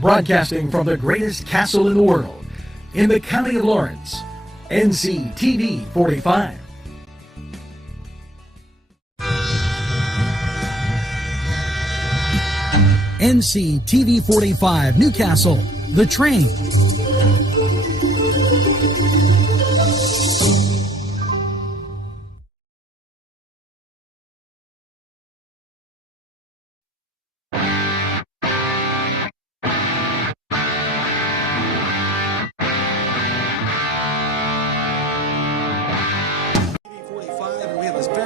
Broadcasting from the greatest castle in the world, in the county of Lawrence, NCTV45. NCTV45 Newcastle, The Train.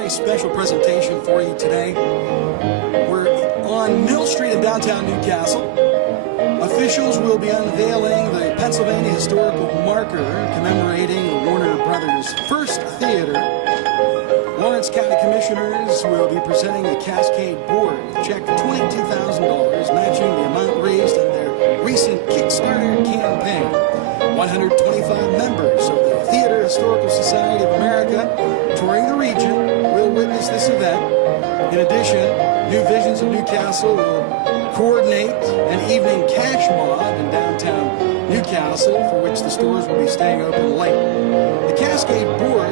Special presentation for you today. We're on Mill Street in downtown Newcastle. Officials will be unveiling the Pennsylvania historical marker commemorating the Warner Brothers' first theater. Lawrence County Commissioners will be presenting the Cascade Board with a check for $22,000, matching the amount raised in their recent Kickstarter campaign. 125 members of the Theater Historical Society of America touring the region will witness this event. In addition, New Visions of Newcastle will coordinate an evening cash mob in downtown Newcastle, for which the stores will be staying open late. The Cascade Board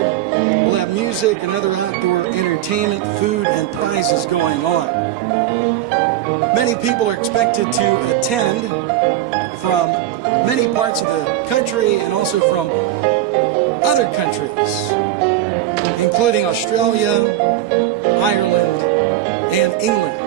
will have music and other outdoor entertainment, food, and prizes going on. Many people are expected to attend from many parts of the country and also from other countries, including Australia, Ireland, and England.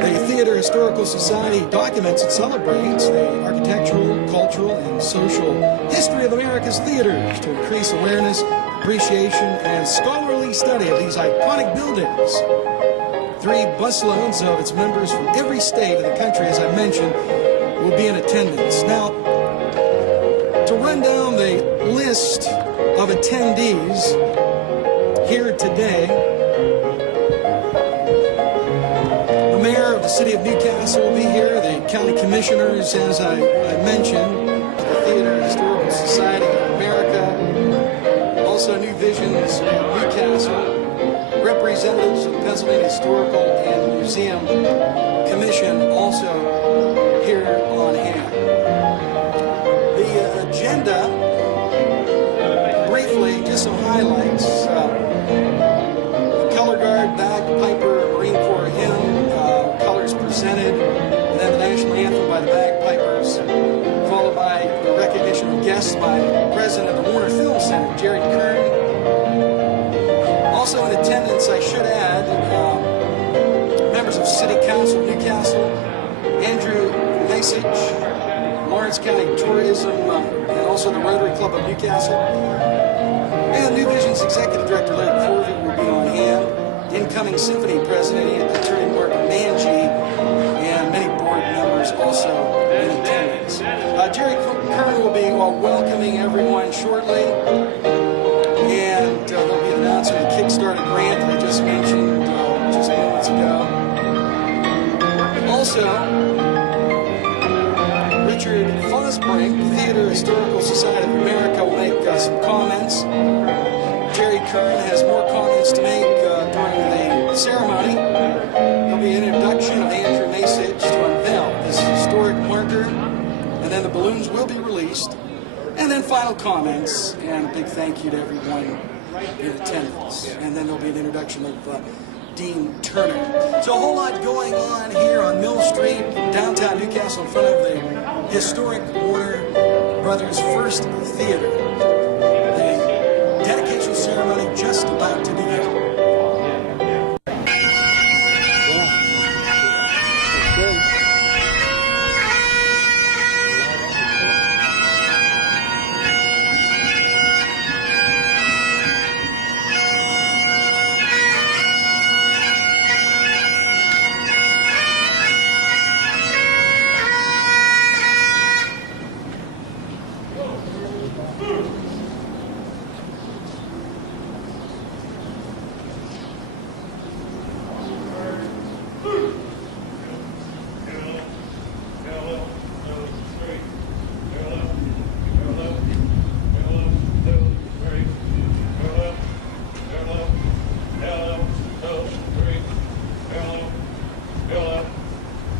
The Theater Historical Society documents and celebrates the architectural, cultural, and social history of America's theaters to increase awareness, appreciation, and scholarly study of these iconic buildings. 3 busloads of its members from every state of the country, as I mentioned, will be in attendance. Now, to run down the list of attendees here today, the mayor of the city of Newcastle will be here, the county commissioners, as I mentioned, the Theater Historical Society of America, also New Visions of Newcastle, representatives of the Pennsylvania Historical and Museum Commission also here on hand. The agenda, briefly, just some highlights. The color guard, bagpiper, Marine Corps hymn, colors presented, and then the national anthem by the bagpipers, followed by the recognition of guests by President of the Warner Film Center, Jerry Kern. Also in attendance, I should add, members of City Council of Newcastle, Andrew Masich, Lawrence County Tourism, and also the Rotary Club of Newcastle. And New Vision's Executive Director, Larry Corvey, will be on hand. Incoming Symphony President, Attorney Mark Manji, and many board members also in attendance. Jerry Kern will be welcoming everyone shortly. And they'll be announcing the Kickstarter grant that I just mentioned just moments ago. Also, Richard Fosbrink, Theater Historical Society of America, will make some comments. Jerry Kern has more comments to make during the ceremony. There'll be an introduction of Andrew Masich to unveil this historic marker, and then the balloons will be released. And then final comments, and a big thank you to everyone in attendance. And then there'll be an introduction of Dean Turner. So a whole lot going on here on Mill Street, downtown Newcastle, in front of the historic Warner Brothers' first theater. The dedication ceremony just about to begin.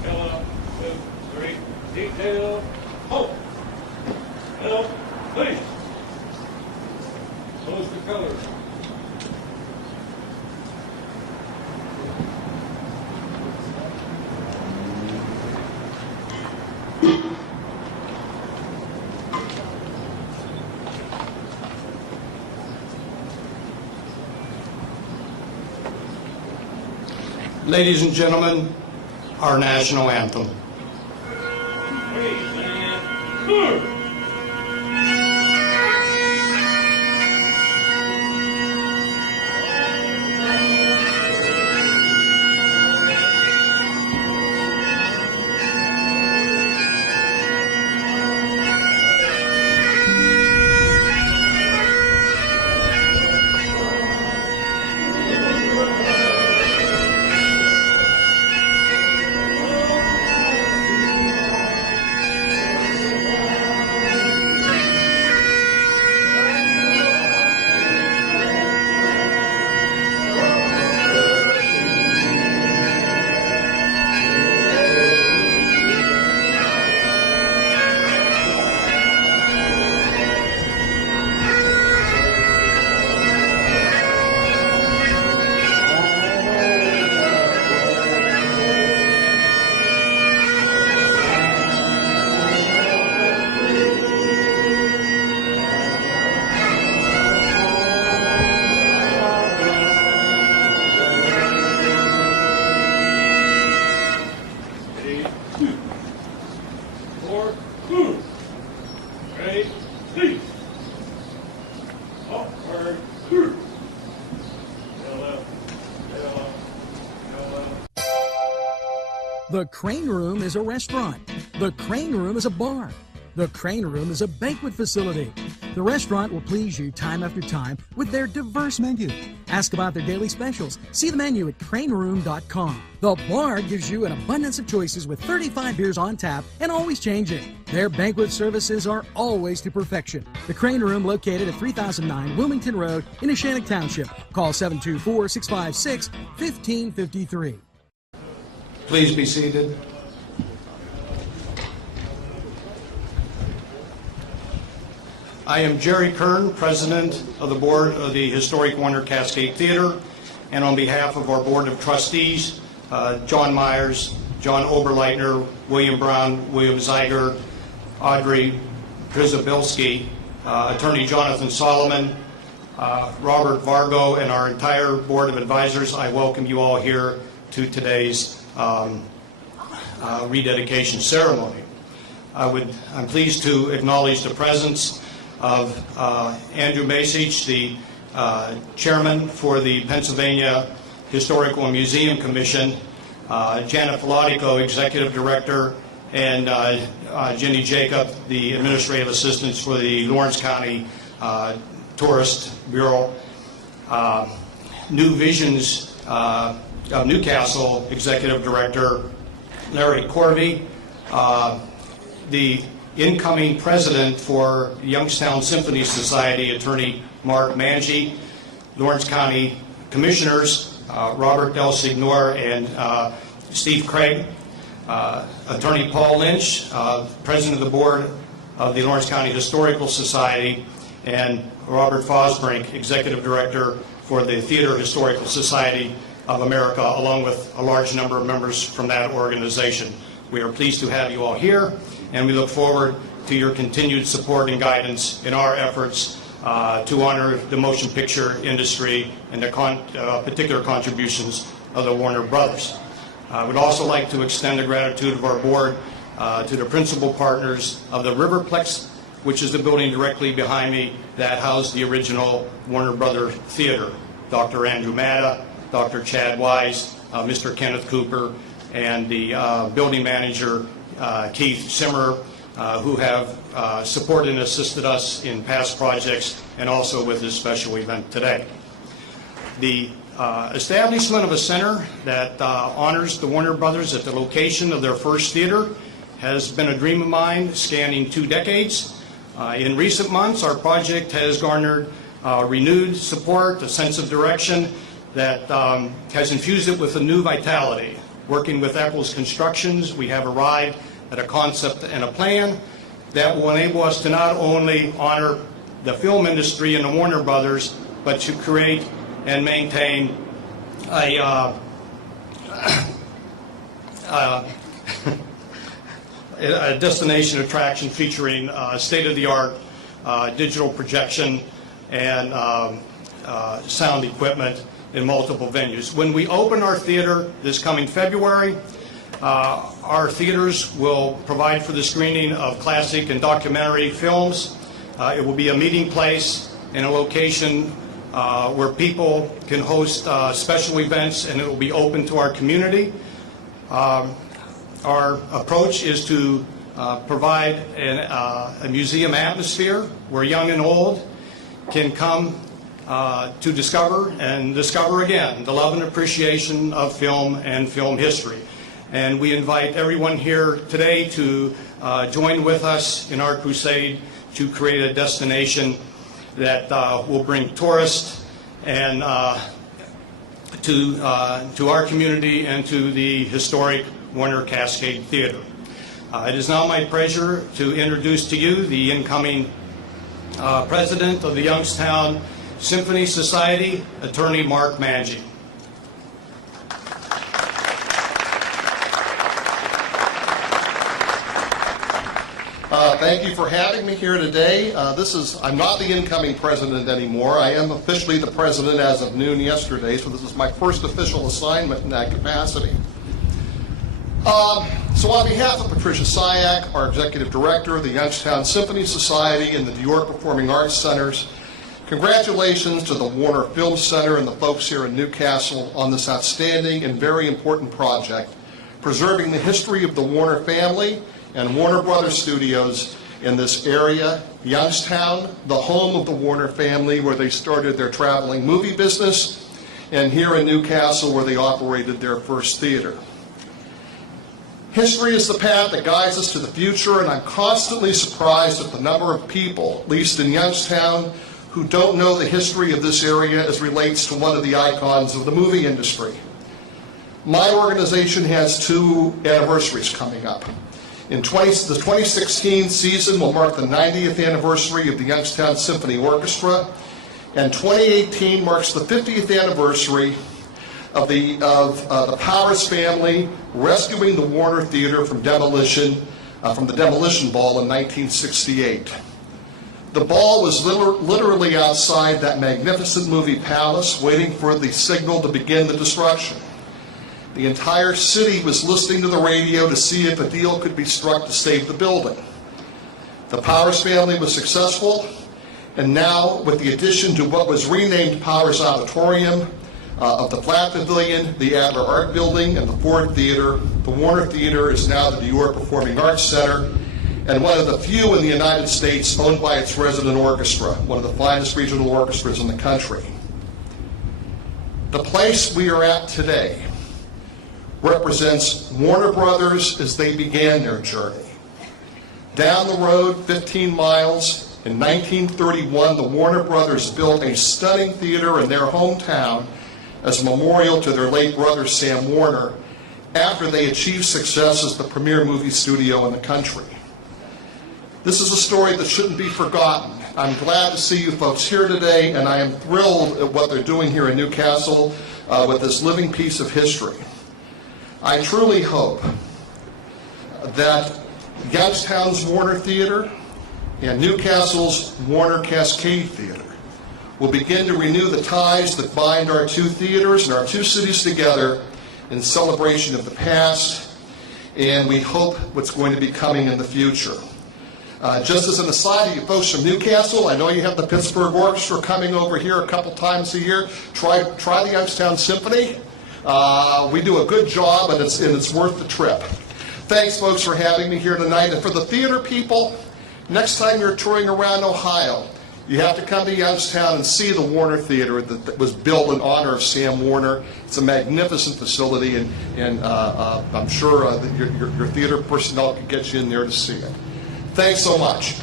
Hello, 2, 3. Detail, halt. Help, please. Close the colors. Ladies and gentlemen, our national anthem. Praise and good. Ready, please. Upward, through. The Crane Room is a restaurant. The Crane Room is a bar. The Crane Room is a banquet facility. The restaurant will please you time after time with their diverse menu. Ask about their daily specials. See the menu at craneroom.com. The bar gives you an abundance of choices with 35 beers on tap and always changing. Their banquet services are always to perfection. The Crane Room, located at 3009 Wilmington Road in Neshannock Township. Call 724-656-1553. Please be seated. I am Jerry Kern, President of the Board of the Historic Warner Cascade Theater, and on behalf of our Board of Trustees, John Myers, John Oberleitner, William Brown, William Zeiger, Audrey Przybilski, Attorney Jonathan Solomon, Robert Vargo, and our entire Board of Advisors, I welcome you all here to today's rededication ceremony. I'm pleased to acknowledge the presence of Andrew Masich, the chairman for the Pennsylvania Historical and Museum Commission, Janet Filatico, executive director, and Jenny Jacob, the administrative assistant for the Lawrence County Tourist Bureau, New Visions of Newcastle executive director Larry Corvey, the incoming president for Youngstown Symphony Society, Attorney Mark Manji, Lawrence County Commissioners, Robert Del Signor and Steve Craig, Attorney Paul Lynch, President of the Board of the Lawrence County Historical Society, and Robert Fosbrink, Executive Director for the Theater Historical Society of America, along with a large number of members from that organization. We are pleased to have you all here, and we look forward to your continued support and guidance in our efforts to honor the motion picture industry and the particular contributions of the Warner Brothers. I would also like to extend the gratitude of our board to the principal partners of the Riverplex, which is the building directly behind me that housed the original Warner Brother Theater. Dr. Andrew Matta, Dr. Chad Wise, Mr. Kenneth Cooper, and the building manager, Keith Simmer, who have supported and assisted us in past projects and also with this special event today. The establishment of a center that honors the Warner Brothers at the location of their first theater has been a dream of mine spanning 2 decades. In recent months, our project has garnered renewed support, a sense of direction that has infused it with a new vitality. Working with Eccles Constructions, we have arrived at a concept and a plan that will enable us to not only honor the film industry and the Warner Brothers, but to create and maintain a a destination attraction featuring state-of-the-art digital projection and sound equipment in multiple venues. When we open our theater this coming February, our theaters will provide for the screening of classic and documentary films. It will be a meeting place and a location where people can host special events, and it will be open to our community. Our approach is to provide a museum atmosphere where young and old can come to discover and discover again the love and appreciation of film and film history. And we invite everyone here today to join with us in our crusade to create a destination that will bring tourists and to our community and to the historic Warner Cascade Theater. It is now my pleasure to introduce to you the incoming president of the Youngstown Symphony Society, Attorney Mark Maggi. Thank you for having me here today. I'm not the incoming president anymore. I am officially the president as of noon yesterday, so this is my first official assignment in that capacity. So on behalf of Patricia Syack, our executive director of the Youngstown Symphony Society and the New York Performing Arts Centers, congratulations to the Warner Film Center and the folks here in Newcastle on this outstanding and very important project, preserving the history of the Warner family and Warner Brothers Studios in this area. Youngstown, the home of the Warner family, where they started their traveling movie business, and here in Newcastle, where they operated their first theater. History is the path that guides us to the future, and I'm constantly surprised at the number of people, at least in Youngstown, who don't know the history of this area as relates to one of the icons of the movie industry. My organization has 2 anniversaries coming up. The 2016 season will mark the 90th anniversary of the Youngstown Symphony Orchestra, and 2018 marks the 50th anniversary of the Powers family rescuing the Warner Theater from demolition, from the demolition ball in 1968. The ball was literally outside that magnificent movie palace, waiting for the signal to begin the destruction. The entire city was listening to the radio to see if a deal could be struck to save the building. The Powers family was successful, and now, with the addition to what was renamed Powers Auditorium, of the Flat Pavilion, the Adler Art Building, and the Ford Theater, the Warner Theater is now the New York Performing Arts Center, and one of the few in the United States owned by its resident orchestra, one of the finest regional orchestras in the country. The place we are at today represents Warner Brothers as they began their journey. Down the road, 15 miles, in 1931, the Warner Brothers built a stunning theater in their hometown as a memorial to their late brother, Sam Warner, after they achieved success as the premier movie studio in the country. This is a story that shouldn't be forgotten. I'm glad to see you folks here today, and I am thrilled at what they're doing here in Newcastle with this living piece of history. I truly hope that Youngstown's Warner Theater and Newcastle's Warner Cascade Theater will begin to renew the ties that bind our 2 theaters and our 2 cities together in celebration of the past, and we hope what's going to be coming in the future. Just as an aside, you folks from Newcastle, I know you have the Pittsburgh Orchestra coming over here a couple times a year. Try the Youngstown Symphony. We do a good job, and it's worth the trip. Thanks, folks, for having me here tonight. And for the theater people, next time you're touring around Ohio, you have to come to Youngstown and see the Warner Theater that was built in honor of Sam Warner. It's a magnificent facility, and I'm sure that your theater personnel can get you in there to see it. Thanks so much.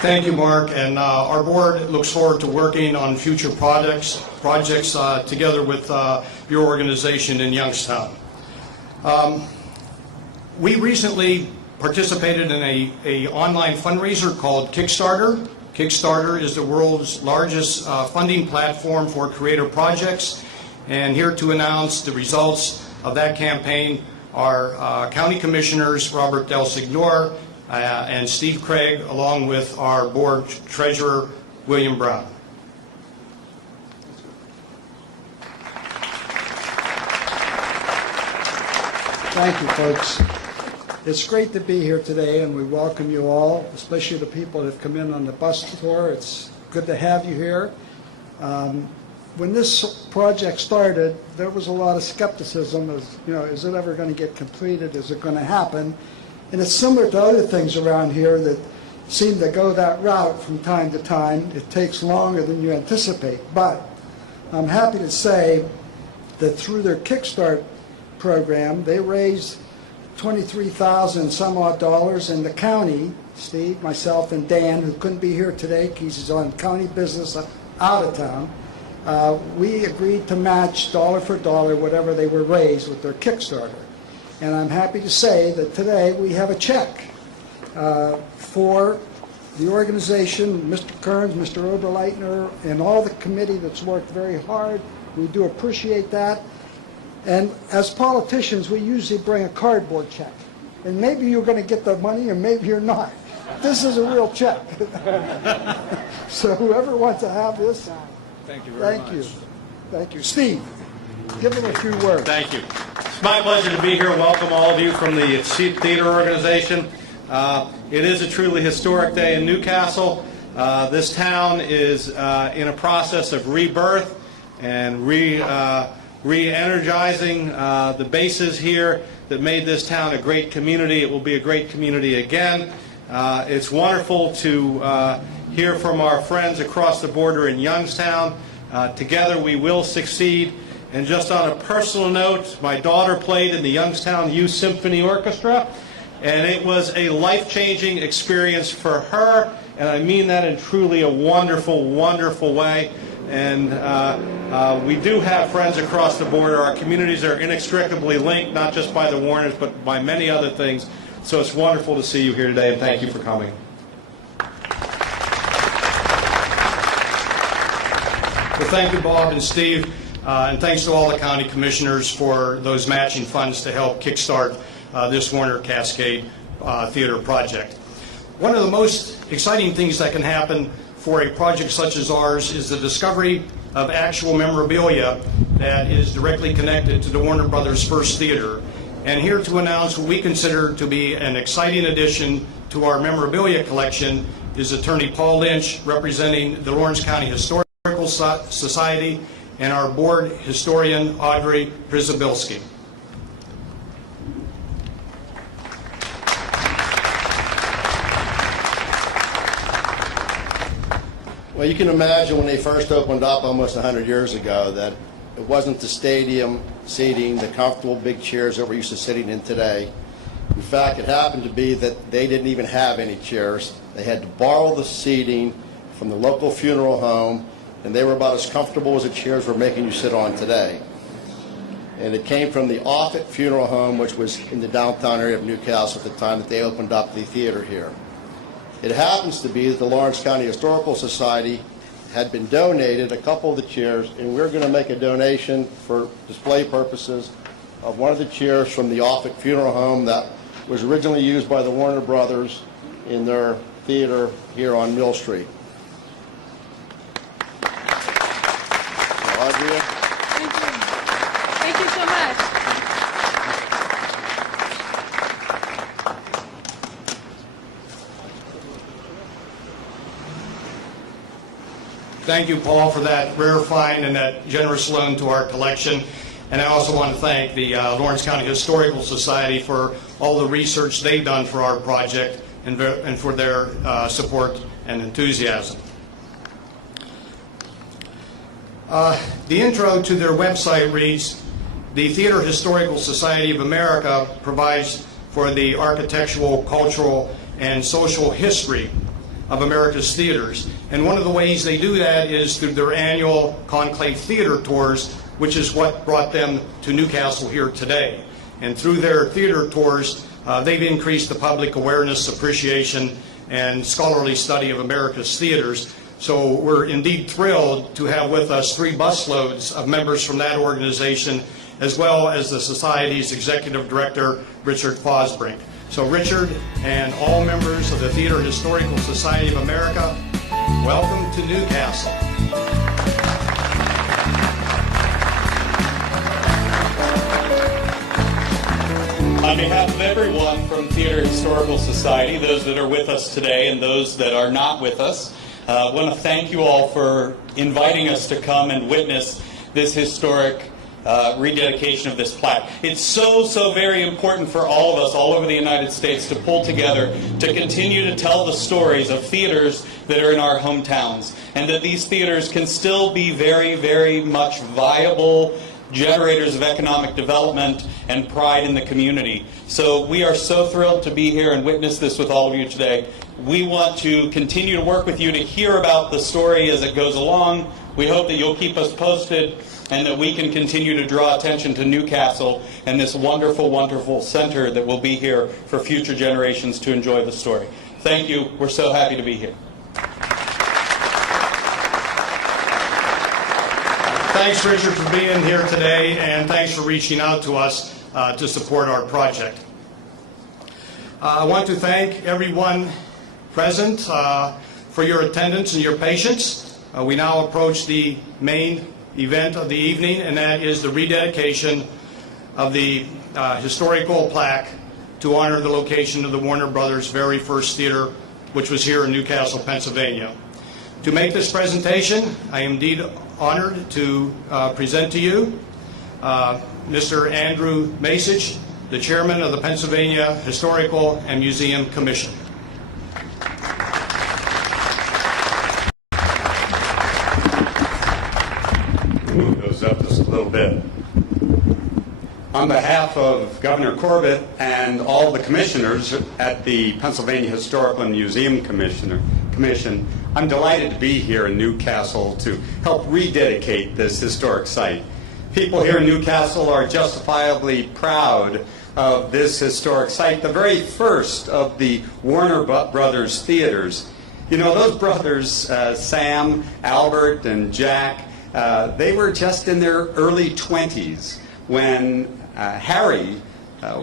Thank you, Mark, and our board looks forward to working on future projects together with your organization in Youngstown. We recently participated in a online fundraiser called Kickstarter. Kickstarter is the world's largest funding platform for creative projects, and here to announce the results of that campaign are County Commissioners Robert Del Signor and Steve Craig, along with our board treasurer, William Brown. Thank you, folks. It's great to be here today, and we welcome you all, especially the people that have come in on the bus tour. It's good to have you here. When this project started, there was a lot of skepticism as, is it ever going to get completed? Is it going to happen? And it's similar to other things around here that seem to go that route from time to time. It takes longer than you anticipate. But I'm happy to say that through their Kickstart program, they raised $23,000 some odd dollars, and the county, Steve, myself, and Dan, who couldn't be here today because he's on county business out of town, we agreed to match dollar for dollar whatever they were raised with their Kickstarter. And I'm happy to say that today we have a check for the organization, Mr. Kearns, Mr. Oberleitner, and all the committee that's worked very hard. We do appreciate that. And as politicians, we usually bring a cardboard check. And maybe you're going to get the money, and maybe you're not. This is a real check. So whoever wants to have this, Thank you very much. Thank you. Steve, give them a few words. Thank you. It's my pleasure to be here and welcome all of you from the theater organization. It is a truly historic day in Newcastle. This town is in a process of rebirth and re-energizing the bases here that made this town a great community. It will be a great community again. It's wonderful to hear from our friends across the border in Youngstown. Together we will succeed. And just on a personal note, my daughter played in the Youngstown Youth Symphony Orchestra, and it was a life-changing experience for her, and I mean that in truly a wonderful, wonderful way. And we do have friends across the border. Our communities are inextricably linked, not just by the Warners, but by many other things. So it's wonderful to see you here today, and thank you for coming. Well, thank you, Bob and Steve, and thanks to all the county commissioners for those matching funds to help kickstart this Warner Cascade Theater project. One of the most exciting things that can happen for a project such as ours is the discovery of actual memorabilia that is directly connected to the Warner Brothers First Theater. And here to announce what we consider to be an exciting addition to our memorabilia collection is Attorney Paul Lynch, representing the Lawrence County Historical Society, and our board historian, Audrey Przybilski. Well, you can imagine when they first opened up almost 100 years ago that it wasn't the stadium seating, the comfortable big chairs that we're used to sitting in today. In fact, it happened to be that they didn't even have any chairs. They had to borrow the seating from the local funeral home, and they were about as comfortable as the chairs we're making you sit on today. And it came from the Offutt Funeral Home, which was in the downtown area of Newcastle at the time that they opened up the theater here. It happens to be that the Lawrence County Historical Society had been donated a couple of the chairs, and we're going to make a donation for display purposes of one of the chairs from the Offutt Funeral Home that was originally used by the Warner Brothers in their theater here on Mill Street. Audrey. Thank you. Thank you so much. Thank you, Paul, for that rare find and that generous loan to our collection. And I also want to thank the Lawrence County Historical Society for all the research they've done for our project and for their support and enthusiasm. The intro to their website reads, "The Theater Historical Society of America provides for the architectural, cultural, and social history of America's theaters. And one of the ways they do that is through their annual Conclave Theater Tours, which is what brought them to Newcastle here today. And through their theater tours, they've increased the public awareness, appreciation, and scholarly study of America's theaters. So we're indeed thrilled to have with us 3 busloads of members from that organization, as well as the Society's Executive Director, Richard Fosbrink. So Richard and all members of the Theater Historical Society of America, welcome to Newcastle. On behalf of everyone from Theater Historical Society, those that are with us today and those that are not with us, I want to thank you all for inviting us to come and witness this historic rededication of this plaque. It's so very important for all of us all over the United States to pull together to continue to tell the stories of theaters that are in our hometowns, and that these theaters can still be very much viable generators of economic development and pride in the community. So we are so thrilled to be here and witness this with all of you today. We want to continue to work with you to hear about the story as it goes along. We hope that you'll keep us posted and that we can continue to draw attention to Newcastle and this wonderful center that will be here for future generations to enjoy the story. Thank you. We're so happy to be here. Thanks, Richard, for being here today, and thanks for reaching out to us to support our project. I want to thank everyone present for your attendance and your patience. We now approach the main event of the evening, and that is the rededication of the historical plaque to honor the location of the Warner Brothers' very first theater, which was here in Newcastle, Pennsylvania. To make this presentation, I am indeed honored to present to you Mr. Andrew Masich, the Chairman of the Pennsylvania Historical and Museum Commission. Move those up just a little bit. On behalf of Governor Corbett and all the commissioners at the Pennsylvania Historical and Museum Commission, I'm delighted to be here in Newcastle to help rededicate this historic site. People here in Newcastle are justifiably proud of this historic site, the very first of the Warner Brothers theaters. You know, those brothers, Sam, Albert, and Jack, they were just in their early 20s when Harry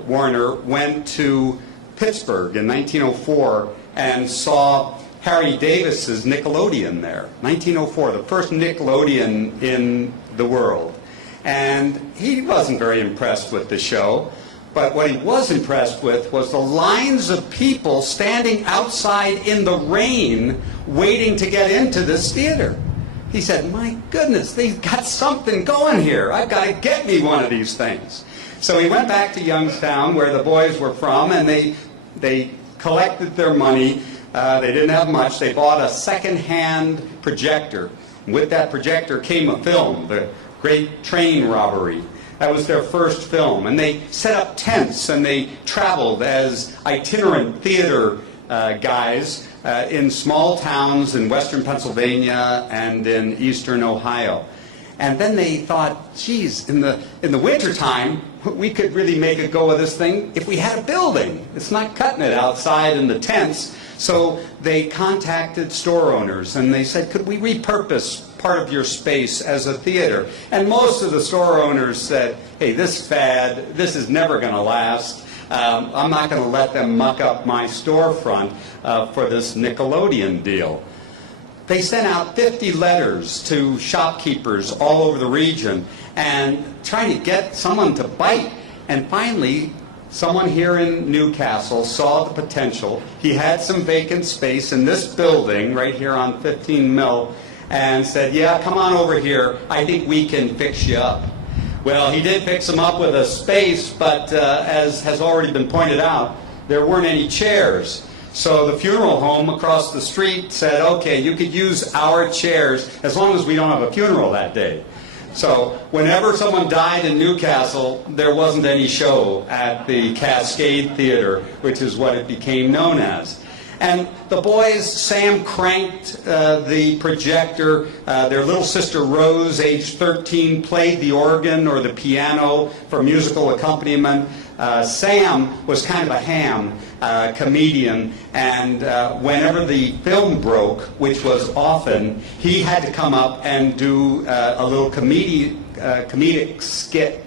Warner went to Pittsburgh in 1904 and saw Harry Davis's Nickelodeon there. 1904, the first Nickelodeon in the world. And he wasn't very impressed with the show, but what he was impressed with was the lines of people standing outside in the rain waiting to get into this theater. He said, my goodness, they've got something going here. I've got to get me one of these things. So he went back to Youngstown, where the boys were from, and they collected their money. They didn't have much. They bought a second-hand projector. And with that projector came a film, The Great Train Robbery. That was their first film. And they set up tents, and they traveled as itinerant theater guys in small towns in western Pennsylvania and in eastern Ohio. And then they thought, geez, in the wintertime, we could really make a go of this thing if we had a building. It's not cutting it outside in the tents. So they contacted store owners, and they said, could we repurpose part of your space as a theater? And most of the store owners said, hey, this fad, this is never going to last. I'm not going to let them muck up my storefront for this Nickelodeon deal. They sent out 50 letters to shopkeepers all over the region and trying to get someone to bite. And finally, someone here in Newcastle saw the potential. He had some vacant space in this building right here on 15 Mill and said, yeah, come on over here. I think we can fix you up. Well, he did fix them up with a space, but as has already been pointed out, there weren't any chairs. So the funeral home across the street said, okay, you could use our chairs as long as we don't have a funeral that day. So whenever someone died in Newcastle, there wasn't any show at the Cascade Theater, which is what it became known as. And the boys, Sam cranked the projector. Their little sister Rose, age 13, played the organ or the piano for musical accompaniment. Sam was kind of a ham comedian, and whenever the film broke, which was often, he had to come up and do a little comedic skit.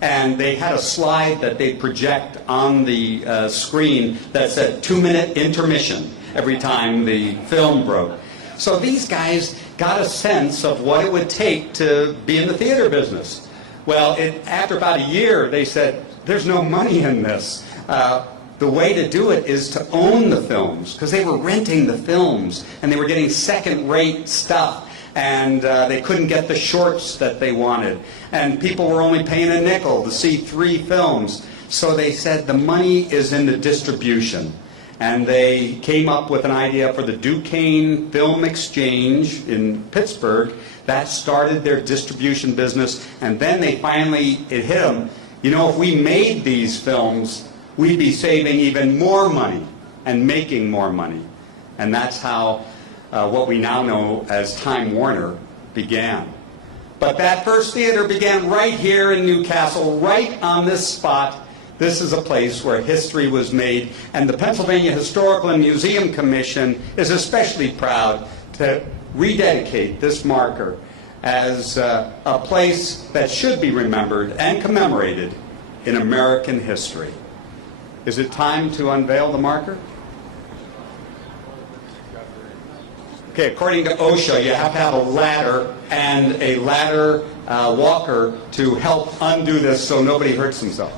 And they had a slide that they'd project on the screen that said 2-minute intermission every time the film broke. So these guys got a sense of what it would take to be in the theater business. Well, after about a year, they said, there's no money in this. The way to do it is to own the films, because they were renting the films, and they were getting second-rate stuff. And they couldn't get the shorts that they wanted. And people were only paying a nickel to see 3 films. So they said the money is in the distribution. And they came up with an idea for the Duquesne Film Exchange in Pittsburgh. That started their distribution business. And then they finally, it hit them, you know, if we made these films, we'd be saving even more money and making more money. And that's how what we now know as Time Warner began. But that first theater began right here in Newcastle, right on this spot. This is a place where history was made, and the Pennsylvania Historical and Museum Commission is especially proud to rededicate this marker as a place that should be remembered and commemorated in American history. Is it time to unveil the marker? Okay, according to OSHA, you have to have a ladder and a ladder walker to help undo this so nobody hurts himself.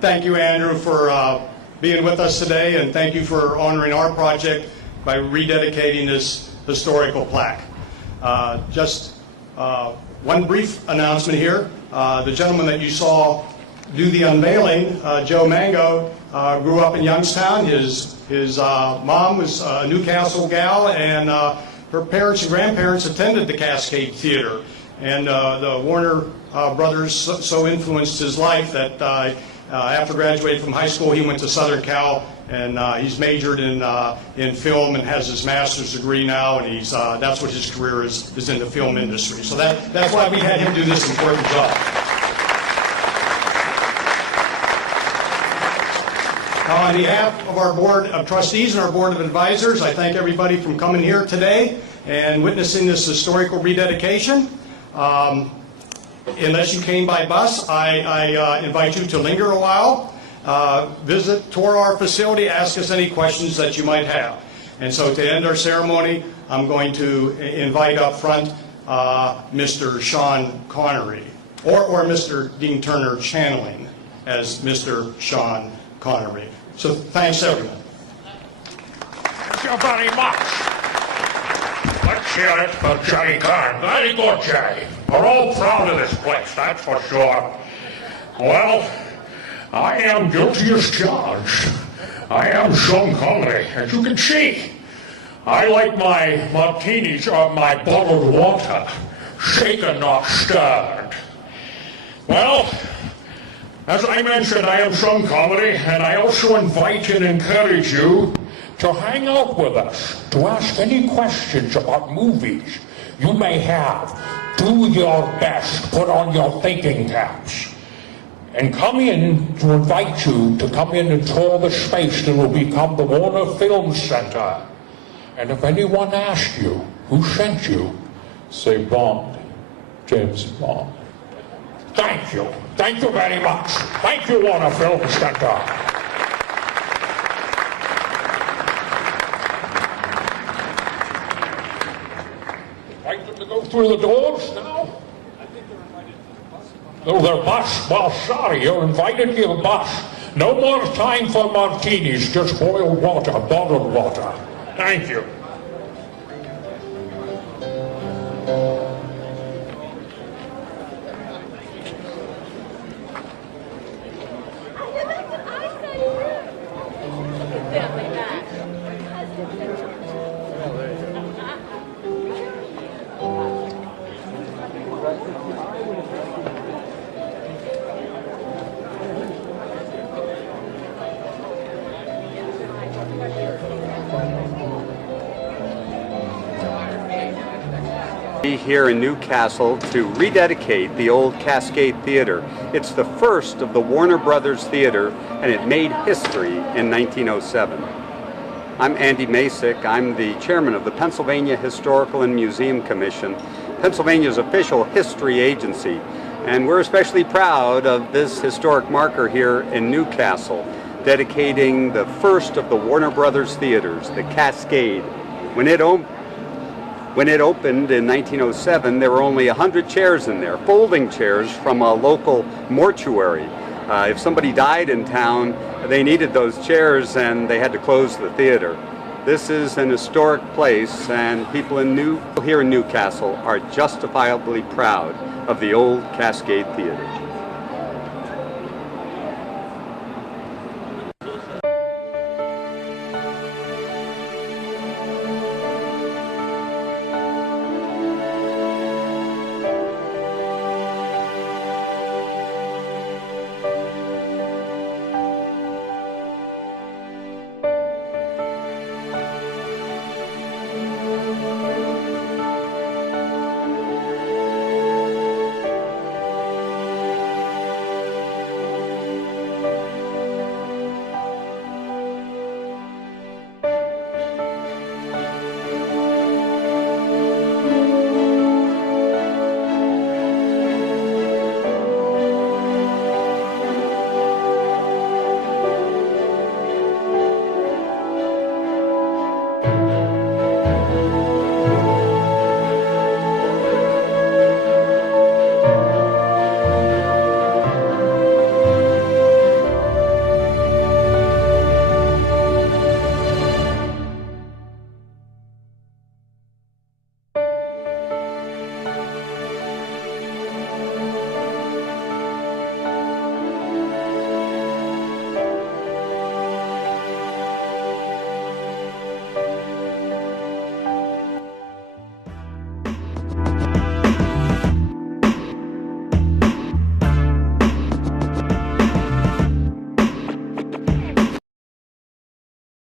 Thank you, Andrew, for being with us today, and thank you for honoring our project by rededicating this historical plaque. Just one brief announcement here. The gentleman that you saw do the unveiling, Joe Mango, grew up in Youngstown. His mom was a Newcastle gal, and her parents and grandparents attended the Cascade Theater. And the Warner brothers so influenced his life that after graduating from high school, he went to Southern Cal, and he's majored in film and has his master's degree now, and that's what his career is in the film industry. So that's why we had him do this important job. On behalf of our Board of Trustees and our Board of Advisors, I thank everybody for coming here today and witnessing this historical rededication. Unless you came by bus, I invite you to linger a while, tour our facility, ask us any questions that you might have. And so to end our ceremony, I'm going to invite up front Mr. Sean Connery, or Mr. Dean Turner channeling as Mr. Sean Connery. So thanks, everyone. Thank you very much. Let's hear it for Johnny Carr. Very good, Johnny. We're all proud of this place, that's for sure. Well, I am guilty as charged. I am Sean Connery, as you can see. I like my martinis or my bottled water, shaken not stirred. Well, as I mentioned, I am Sean Connery, and I also invite and encourage you to hang out with us, to ask any questions about movies you may have. Do your best, put on your thinking caps, and come in to invite you to come in and tour the space that will become the Warner Film Center. And if anyone asks you who sent you, say Bond, James Bond. Thank you. Thank you very much. Thank you, Warner Film Center. Invite them to go through the doors now? I think they're invited to the bus. Oh, their bus? Well, sorry, you're invited to the bus. No more time for martinis, just boiled water, bottled water. Thank you. Family. Here in Newcastle to rededicate the old Cascade Theater. It's the first of the Warner Brothers Theater, and it made history in 1907. I'm Andy Masick. I'm the chairman of the Pennsylvania Historical and Museum Commission, Pennsylvania's official history agency, and we're especially proud of this historic marker here in Newcastle, dedicating the first of the Warner Brothers theaters, the Cascade. When it opened in 1907, there were only 100 chairs in there, folding chairs from a local mortuary. If somebody died in town, they needed those chairs and they had to close the theater. This is an historic place, and people here in Newcastle are justifiably proud of the old Cascade Theater.